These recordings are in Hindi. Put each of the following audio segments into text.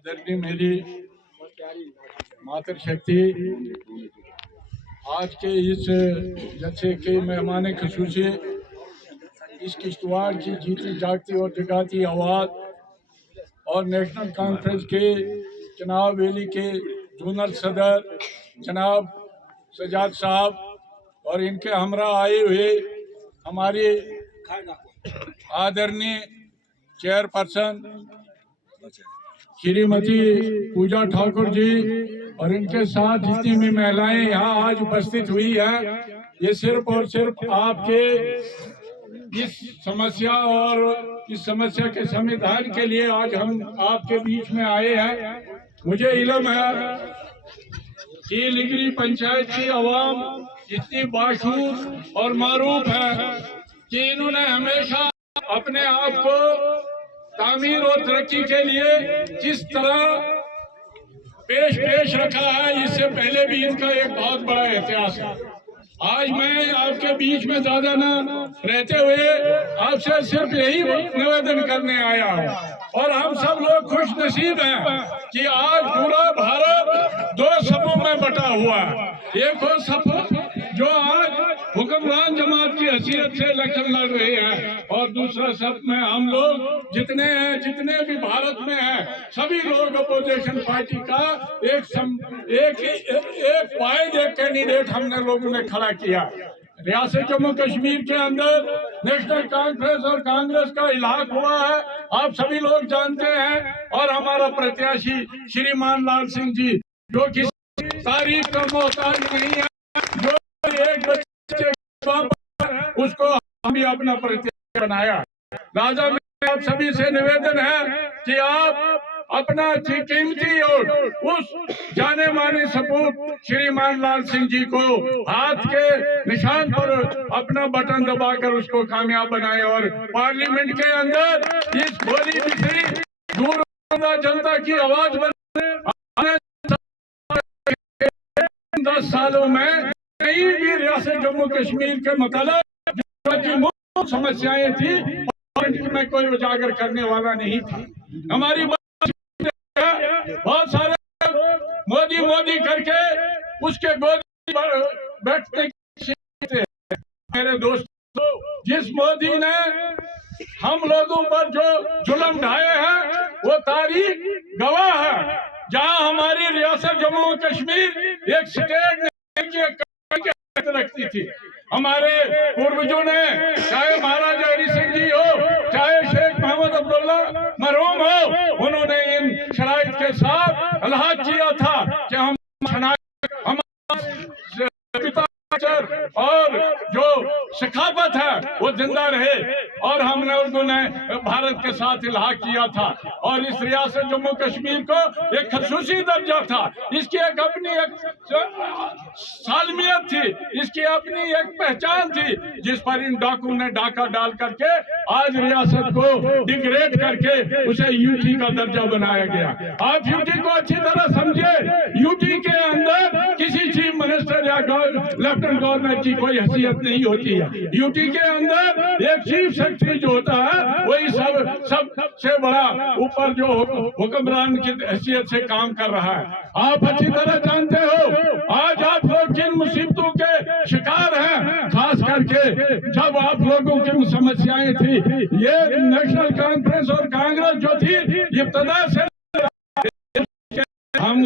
आदरणीय मेरी मातृशक्ति, आज के इस जलसे के मेहमान खसूसी, इस किश्तवाड़ की जीती जागती और जगाती आवाज़ और नेशनल कॉन्फ्रेंस के जनाब वैली के जूनल सदर जनाब सजाद साहब और इनके हमरा आए हुए हमारे आदरणीय चेयरपर्सन श्रीमती पूजा ठाकुर जी और इनके साथ जितनी भी महिलाएं यहाँ आज उपस्थित हुई है, ये सिर्फ और सिर्फ आपके इस समस्या और इस समस्या के समाधान के लिए आज हम आपके बीच में आए हैं। मुझे इल्म है कि लिगरी पंचायत की आवाम इतनी बाशूर और मारूफ है कि इन्होंने हमेशा अपने आप को तामीर और तरक्की के लिए किस तरह पेश रखा है, इससे पहले भी इनका एक बहुत बड़ा इतिहास है। आज मैं आपके बीच में ज्यादा न रहते हुए आपसे सिर्फ यही निवेदन करने आया हूँ और हम सब लोग खुश नसीब हैं कि आज पूरा भारत दो सफों में बटा हुआ है। एक और सफ जो आज हुक्मरान जमात की हैसियत से इलेक्शन लड़ रहे हैं और दूसरा सफ में हम लोग जितने हैं, जितने भी भारत में हैं, सभी लोग अपोजिशन पार्टी का एक वाहिद एक कैंडिडेट हमने लोगों ने खड़ा किया। रियासत जम्मू कश्मीर के अंदर नेशनल कॉन्फ्रेंस और कांग्रेस का इलाक हुआ है, आप सभी लोग जानते हैं। और हमारा प्रत्याशी श्रीमान लाल सिंह जी जो किसी तारीफ का मोहताज नहीं है, जो एक बच्चे उसको हम भी अपना प्रत्याशी बनाया। राजा में आप सभी से निवेदन है कि आप अपना कीमती और उस जाने माने सपूत श्रीमान लाल सिंह जी को हाथ के निशान पर अपना बटन दबाकर उसको कामयाब बनाए और पार्लियामेंट के अंदर इस भोली बिखरी दूर जनता की आवाज बने। 10 सालों में कहीं भी रियासत जम्मू कश्मीर के मतलब समस्याएं थी में कोई उजागर करने वाला नहीं था। हमारी बहुत सारे मोदी करके उसके गोदी पर बैठते मेरे दोस्तों, जिस मोदी ने हम लोगों पर जो जुल्म ढाए हैं वो तारीख गवाह है। जहां हमारी रियासत जम्मू कश्मीर एक स्टेट रखती थी, हमारे पूर्वजों ने, चाहे महाराजा हरि सिंह जी हो, चाहे शेख मोहम्मद अब्दुल्ला मरहूम हो, उन्होंने इन शराइत के साथ अलहाज किया था कि हम और जो सकाफत है वो जिंदा रहे। और हमने उर्दू ने भारत के साथ इल्हाक किया था और इस रियासत जम्मू कश्मीर को एक खसूसी दर्जा था। इसकी एक अपनी एक सालमियत थी, इसकी अपनी एक पहचान थी, जिस पर इन डाकू ने डाका डाल करके आज रियासत को डिग्रेड करके उसे यूटी का दर्जा बनाया गया। आप यूटी को अच्छी तरह समझे, यूटी के अंदर किसी चीफ मिनिस्टर या लेफ्टिनेंट गवर्नर की कोई हैसियत नहीं होती है। यूटी के अंदर एक चीफ सेक्रेटरी जो होता है वही सबसे बड़ा ऊपर जो हुक्मरान की हैसियत से काम कर रहा है। आप अच्छी तरह जानते हो आज आप लोग किन मुसीबतों के शिकार हैं, खास करके जब आप लोगों की समस्याएं थी। ये नेशनल कॉन्फ्रेंस और कांग्रेस जो थी इब्तदा से हम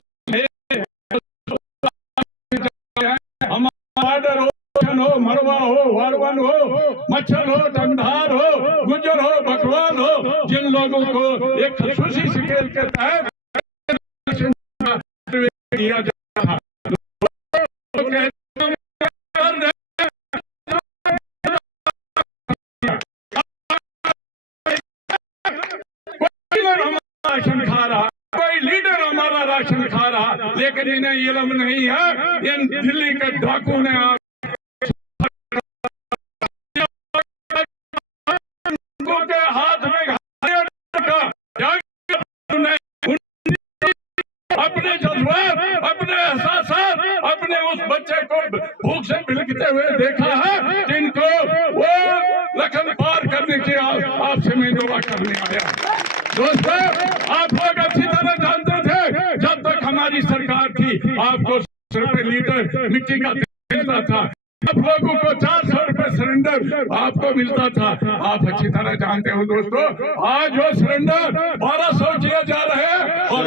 हो, मरवा हो, वारवन हो, मच्छर हो, टंगधार हो, गुजर हो, बकवाल हो, जिन लोगों को एक खसूसी स्केल के तहत दिया जाता है, राशन खा रहा, कोई लीडर हमारा राशन खा रहा, लेकिन इन्हें इल्म नहीं है। इन दिल्ली के डाकू ने के हाथ में अपने जज्बात, अपने एहसास, अपने उस बच्चे को भूख से बिलखते हुए देखा है, जिनको वो लखन पार करने की आपसे मैं दुआ करने आया। दोस्तों, आप लोग अच्छी तरह जानते आपको 100 रुपए लीटर मिट्टी का तेल मिलता था, आप लोगों को 400 रुपए सिलेंडर आपको मिलता था। आप अच्छी तरह जानते हो दोस्तों, आज वो सिलेंडर 1200 किया जा रहे हैं और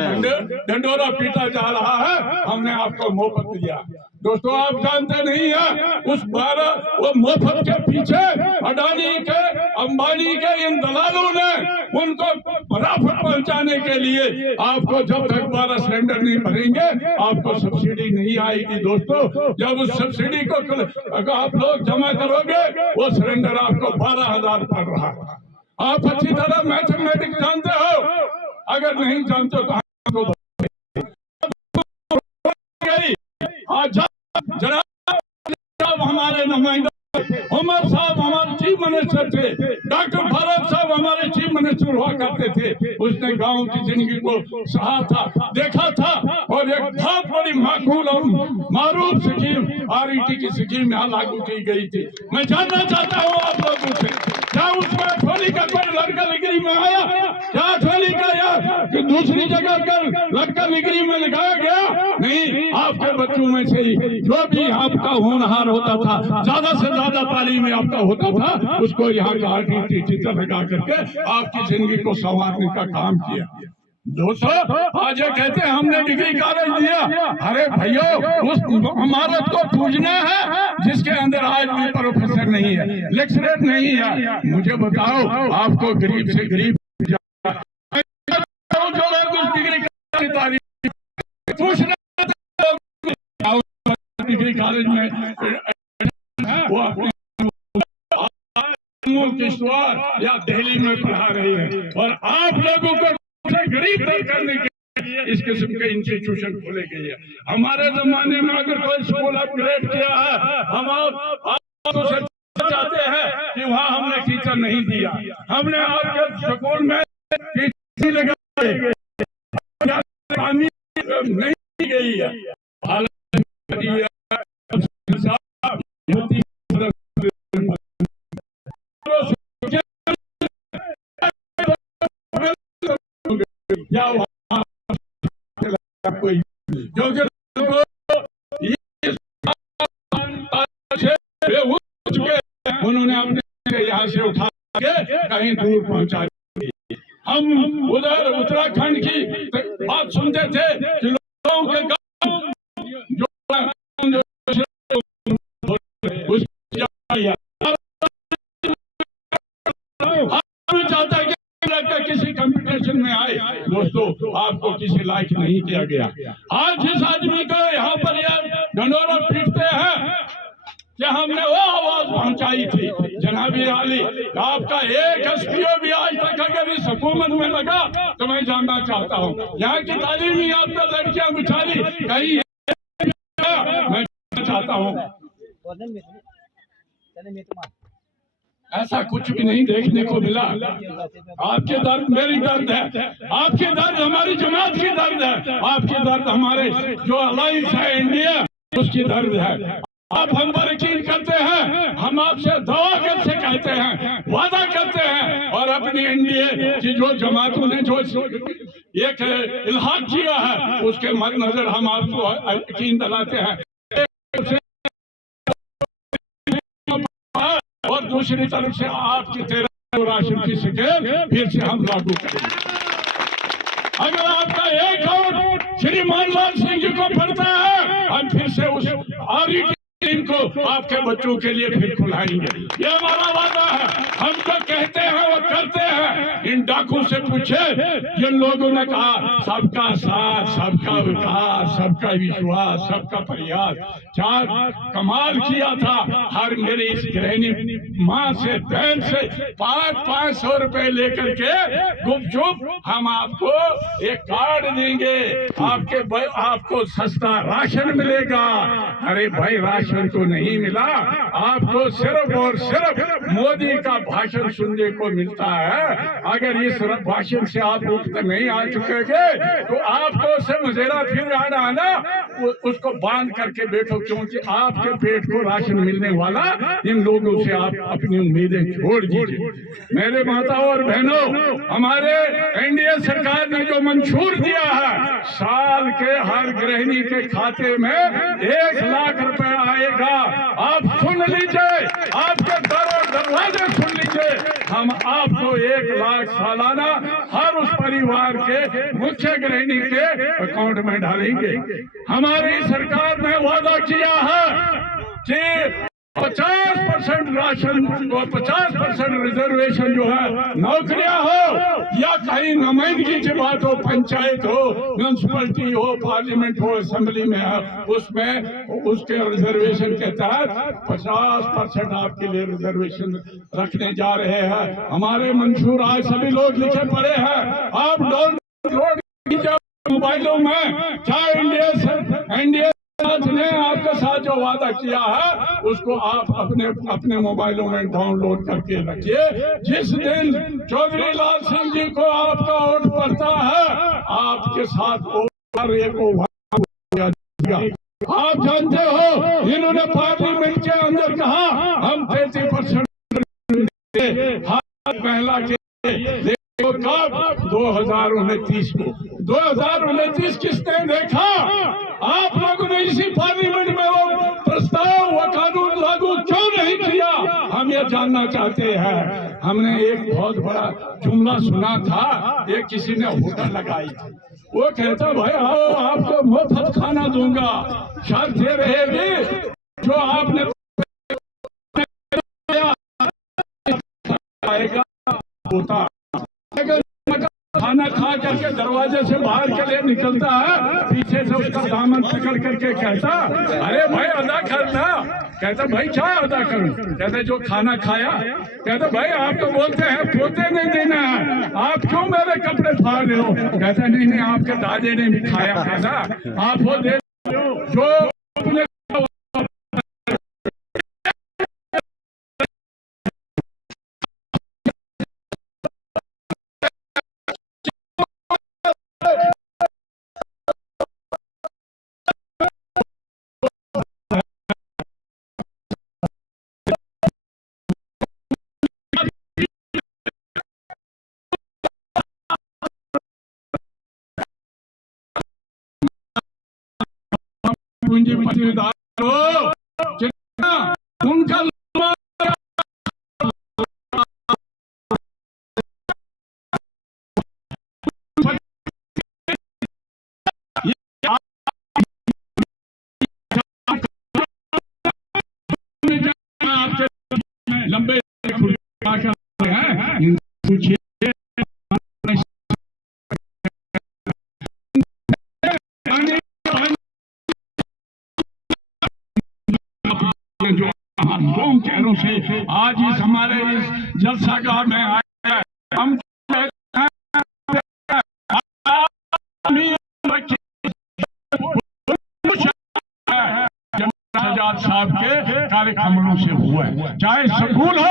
ढंडोरा पीटा जा रहा है। हमने आपको मुफ्त दिया। दोस्तों आप जानते नहीं है उस 12 वो मुफ्त के पीछे अडानी के, अंबानी के इन दलालों ने उनको मुनाफा पहुंचाने के लिए आपको जब तक 12 सिलेंडर नहीं भरेंगे आपको सब्सिडी नहीं आएगी। दोस्तों जब उस सब्सिडी को अगर आप लोग जमा करोगे वो सिलेंडर आपको 12,000 पड़ रहा है। आप अच्छी तरह मैथमेटिक्स जानते हो, अगर नहीं जानते तो आज जनाब हमारे नुमाइंदा उमर साहब हमारे चीफ मिनिस्टर थे, डॉक्टर फारूक साहब हमारे चीफ मिनिस्टर हुआ करते थे। उसने गांव की जिंदगी को सहा था, देखा था और एक बहुत बड़ी माकूल और मारूफ स्कीम RET की स्कीम यहाँ लागू की गई थी। मैं जानना चाहता हूँ आप लोगों से, क्या उसमें अठवाली का कोई लड़का डिग्री में आया? क्या अठवाली का या दूसरी जगह कर लड़का डिग्री में लगाया गया? नहीं, आपके बच्चों में से ही जो भी आपका होनहार होता था, ज्यादा से ज्यादा तालीम याफ्ता होता था, उसको यहाँ का RET टीचर लगा करके आपकी जिंदगी को संवारने का काम किया। दोस्तों आज ये कहते हैं हमने डिग्री कॉलेज दिया। अरे भाइयों उस इमारत को पूजना है जिसके अंदर आज भी प्रोफेसर नहीं है, लेक्चरर नहीं है। मुझे बताओ आपको गरीब से गरीब जो लोग उस डिग्री की तारीफ पूछना डिग्री कॉलेज में वो अपने किश्तवाड़ या दिल्ली में पढ़ा रही है और आप लोगों को गरीब तर करने के लिए इस किस्म के इंस्टीट्यूशन खोले गए हैं। हमारे जमाने में अगर कोई स्कूल अपग्रेड किया है, हम आपको चाहते हैं कि वहाँ हमने टीचर नहीं दिया, हमने आपके स्कूल में टीचर लगाए नहीं गई है। उन्होंने अपने यहाँ से उठा के कहीं दूर पहुंचा दिया। हम उधर उत्तराखंड की बात सुनते थे कि लोगों के गांव चाहता है किसी कंपटीशन में आए। दोस्तों आपको किसी लायक नहीं किया गया। आज जिस आदमी को यहाँ पर यार ढंडोरा पीटते हैं कि हमने वो आवाज पहुंचाई थी, जनाबी आली आपका एक SPO भी आज तक अगर इस हुकूमत में लगा तो मैं जानना चाहता हूँ यहाँ की तालीमी याफ्ता लड़कियां बेचारी कहीं मैं चाहता हूँ ऐसा कुछ भी नहीं देखने को मिला। आपके दर्द मेरी दर्द है, आपके दर्द हमारी जमात की दर्द है, आपके दर्द हमारे जो अलायंस है इंडिया उसकी दर्द है। आप हम पर यकीन करते हैं, हम आपसे दुआ करके कहते हैं, वादा करते हैं और अपनी NDA की जो जमातों ने जो एक इल्हाक किया है उसके मद्देनजर हम आपको यकीन दिलाते हैं। और दूसरी तरफ से आपकी 13 राशन की स्कीम फिर से हम लागू करेंगे। अगर आपका एक वोट श्री मनमोहन सिंह जी को पड़ता है हम फिर से उस RET को आपके बच्चों के लिए फिर खुलाएंगे। ये हमारा वादा है, हम जो कहते हैं वो करते हैं। इन डाकू से पूछे जिन लोगों ने कहा सबका साथ, सबका विकास, सबका विश्वास, सबका प्रयास, क्या कमाल किया था। हर मेरी इस गृहिणी माँ से बहन से 500 रुपए लेकर के गुपचुप हम आपको एक कार्ड देंगे, आपको सस्ता राशन मिलेगा। अरे भाई राशन तो नहीं मिला, आपको सिर्फ और सिर्फ मोदी का भाषण सुनने को मिलता है। अगर इस भाषण से आप मुक्त नहीं आ चुके तो आपको से मुझेरा फिर आना आना उसको बांध करके बैठो, क्योंकि आपके पेट को राशन मिलने वाला इन लोगों से आप अपनी उम्मीदें छोड़ दीजिए। मेरे माताओं और बहनों, हमारे NDA सरकार ने जो मंशूर दिया है साल साल के हर गृहिणी के खाते में 1 लाख रुपए आएगा। आप सुन लीजिए, आपके दरवाजे सुन लीजिए, हम आपको 1 लाख सालाना हर उस परिवार के मुख्य गृहिणी के अकाउंट में डालेंगे। हमारी सरकार ने वादा किया है कि 50% राशन और 50% रिजर्वेशन जो है नौकरियां हो या कहीं नुमाइंदगी की बात हो, पंचायत हो, म्यूनसिपलिटी हो, पार्लियामेंट हो, असेंबली में हो, उसमें उसके रिजर्वेशन के तहत 50% आपके लिए रिजर्वेशन रखने जा रहे हैं। हमारे मंशूर आज सभी लोग लिखे पड़े हैं, आप डाउनलोड कीजिए मोबाइलों में। क्या इंडिया ने आपके साथ जो वादा किया है उसको आप अपने मोबाइलों में डाउनलोड करके रखिए। जिस दिन चौधरी लाल सिंह जी को आपका वोट पड़ता है, आपके साथ आप जानते हो, इन्होंने पार्लियामेंट के अंदर कहा हम 33% महिला के 2029 को 2029 किसने देखा? आप लोगों ने इसी पार्लियामेंट में वो प्रस्ताव व कानून लागू क्यों नहीं किया? हम ये जानना चाहते हैं। हमने एक बहुत बड़ा जुमला सुना था, एक किसी ने होटल लगाई थी, वो कहता भाई आओ आपको मुफ्त खाना दूंगा, शर्त ये रहेगी जो आपने होता खाना खा करके दरवाजे से बाहर के लिए निकलता है, पीछे से उसका दामन पकड़ करके कहता अरे भाई अदा करना। कहता भाई क्या अदा करूं? कहते जो खाना खाया। कहते भाई आप तो बोलते हैं पोते नहीं देना है, आप क्यों मेरे कपड़े फाड़ रहे हो? कहते नहीं आपके दादे ने भी खाया था ना, आप वो दे जो अपने पूंजीपतिदार उनका लंबे हैं, पूछिए जो हम चेहरों से आज इस हमारे इस जलसागाह में आए हैं। हम साहब के कार्यक्रमों से हुआ है, चाहे स्कूल हो,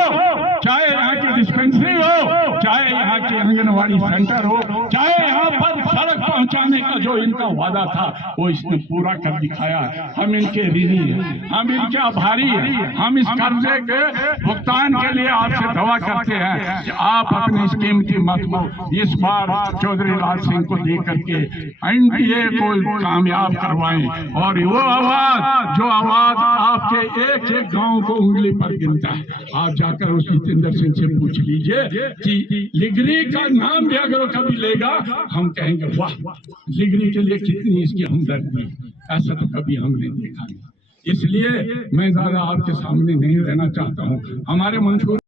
चाहे यहाँ की डिस्पेंसरी हो, चाहे यहाँ के आंगनबाड़ी सेंटर हो, चाहे यहाँ पर सड़क पहुँचाने का जो इनका वादा था वो इसने पूरा कर दिखाया। हम इनके ऋणी हैं, हम इनके आभारी हैं। हम इस कर्जे के भुगतान के लिए आपसे दवा करते हैं कि आप अपनी स्कीम की मत को इस बार चौधरी लाल सिंह को दे करके एनडीए को कामयाब करवाएं। और वो आवाज जो आवाज आपके एक एक गांव को उंगली पर गिनता है, आप जाकर उस जितेंद्र सिंह से पूछ लीजिए कि लिगरी का नाम भी अगर कभी लेगा हम कहेंगे वाह, लिगरी के लिए कितनी इसकी हमदर्दी। ऐसा तो कभी हमने देखा नहीं। इसलिए मैं ज्यादा आपके सामने नहीं रहना चाहता हूँ। हमारे मंशूर